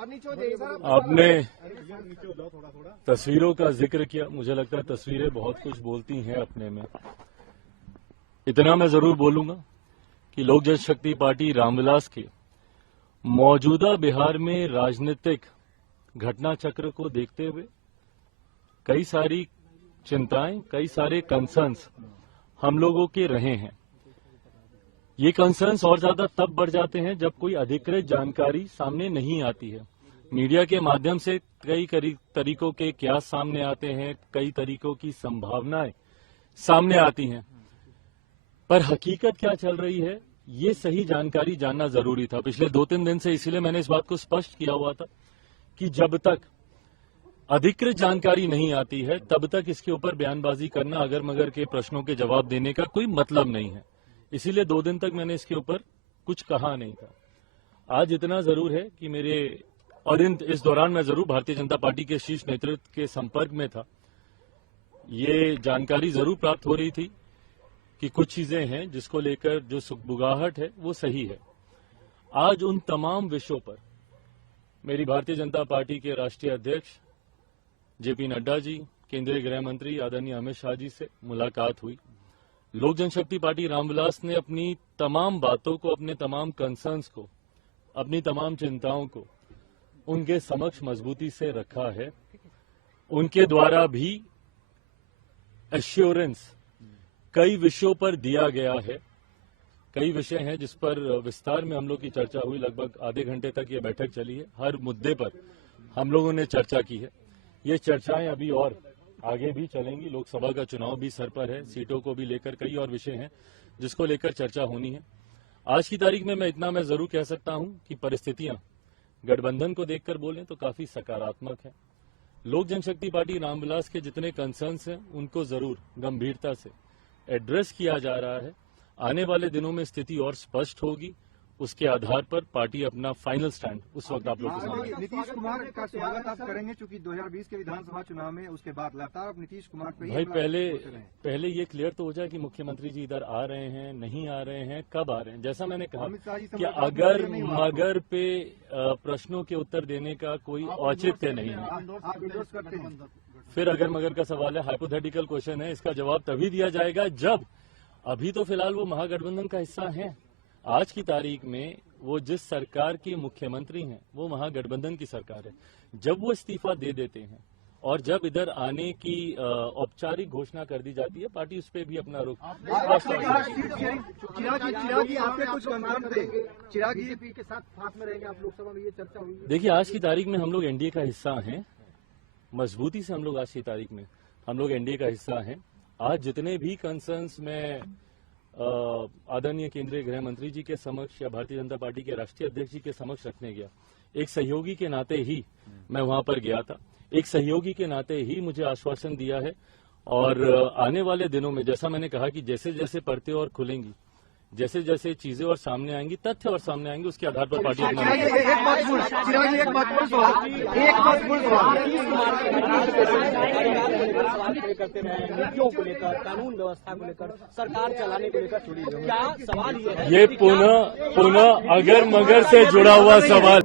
आपने तस्वीरों का जिक्र किया। मुझे लगता है तस्वीरें बहुत कुछ बोलती हैं अपने में। इतना मैं जरूर बोलूंगा कि लोक जनशक्ति पार्टी रामविलास के मौजूदा बिहार में राजनीतिक घटना चक्र को देखते हुए कई सारी चिंताएं, कई सारे कंसर्न्स हम लोगों के रहे हैं। ये कंसर्न्स और ज्यादा तब बढ़ जाते हैं जब कोई अधिकृत जानकारी सामने नहीं आती है। मीडिया के माध्यम से कई तरीकों के क्यास सामने आते हैं, कई तरीकों की संभावनाएं सामने आती हैं, पर हकीकत क्या चल रही है ये सही जानकारी जानना जरूरी था। पिछले 2-3 दिन से इसीलिए मैंने इस बात को स्पष्ट किया हुआ था कि जब तक अधिकृत जानकारी नहीं आती है तब तक इसके ऊपर बयानबाजी करना, अगर मगर के प्रश्नों के जवाब देने का कोई मतलब नहीं है। इसीलिए 2 दिन तक मैंने इसके ऊपर कुछ कहा नहीं था। आज इतना जरूर है कि इस दौरान मैं जरूर भारतीय जनता पार्टी के शीर्ष नेतृत्व के संपर्क में था। ये जानकारी जरूर प्राप्त हो रही थी कि कुछ चीजें हैं जिसको लेकर जो सुगबुगाहट है वो सही है। आज उन तमाम विषयों पर मेरी भारतीय जनता पार्टी के राष्ट्रीय अध्यक्ष जेपी नड्डा जी, केंद्रीय गृह मंत्री आदरणीय अमित शाह जी से मुलाकात हुई। लोक जनशक्ति पार्टी रामविलास ने अपनी तमाम बातों को, अपने तमाम कंसर्न्स को, अपनी तमाम चिंताओं को उनके समक्ष मजबूती से रखा है। उनके द्वारा भी एश्योरेंस कई विषयों पर दिया गया है। कई विषय हैं जिस पर विस्तार में हम लोग की चर्चा हुई। लगभग आधे घंटे तक ये बैठक चली है। हर मुद्दे पर हम लोगों ने चर्चा की है। ये चर्चाएं अभी और आगे भी चलेंगी। लोकसभा का चुनाव भी सर पर है, सीटों को भी लेकर कई और विषय हैं जिसको लेकर चर्चा होनी है। आज की तारीख में मैं जरूर कह सकता हूं कि परिस्थितियां गठबंधन को देखकर बोलें तो काफी सकारात्मक है। लोक जनशक्ति पार्टी रामविलास के जितने कंसर्न्स हैं उनको जरूर गंभीरता से एड्रेस किया जा रहा है। आने वाले दिनों में स्थिति और स्पष्ट होगी। उसके आधार पर पार्टी अपना फाइनल स्टैंड उस वक्त आप लोग के सामने। नीतीश कुमार का स्वागत आप करेंगे क्योंकि 2020 के विधानसभा चुनाव में उसके बाद लगातार आप नीतीश कुमार पे भाई पहले ये क्लियर तो हो जाए कि मुख्यमंत्री जी इधर आ रहे हैं, नहीं आ रहे हैं, कब आ रहे हैं। जैसा मैंने कहा कि अगर मगर पे प्रश्नों के उत्तर देने का कोई औचित्य नहीं है। फिर अगर मगर का सवाल है, हाइपोथेटिकल क्वेश्चन है, इसका जवाब तभी दिया जाएगा जब, अभी तो फिलहाल वो महागठबंधन का हिस्सा है। आज की तारीख में वो जिस सरकार के मुख्यमंत्री हैं वो महागठबंधन की सरकार है। जब वो इस्तीफा दे देते हैं और जब इधर आने की औपचारिक घोषणा कर दी जाती है, पार्टी उस पर भी अपना रुख। देखिए, आज की तारीख में हम लोग एनडीए का हिस्सा हैं। मजबूती से हम लोग आज की तारीख में हम लोग एनडीए का हिस्सा हैं। आज जितने भी कंसर्न्स में आदरणीय केंद्रीय गृह मंत्री जी के समक्ष या भारतीय जनता पार्टी के राष्ट्रीय अध्यक्ष जी के समक्ष रखने गया, एक सहयोगी के नाते ही मैं वहां पर गया था। एक सहयोगी के नाते ही मुझे आश्वासन दिया है और आने वाले दिनों में जैसा मैंने कहा कि जैसे जैसे परतें और खुलेंगी, जैसे जैसे चीजें और सामने आएंगी, तथ्य और सामने आएंगे, उसके आधार पर पार्टी अपना करते रहे, नीतियों को लेकर, कानून व्यवस्था को लेकर, सरकार चलाने को लेकर क्या सवाल ये पुनः अगर मगर से जुड़ा हुआ सवाल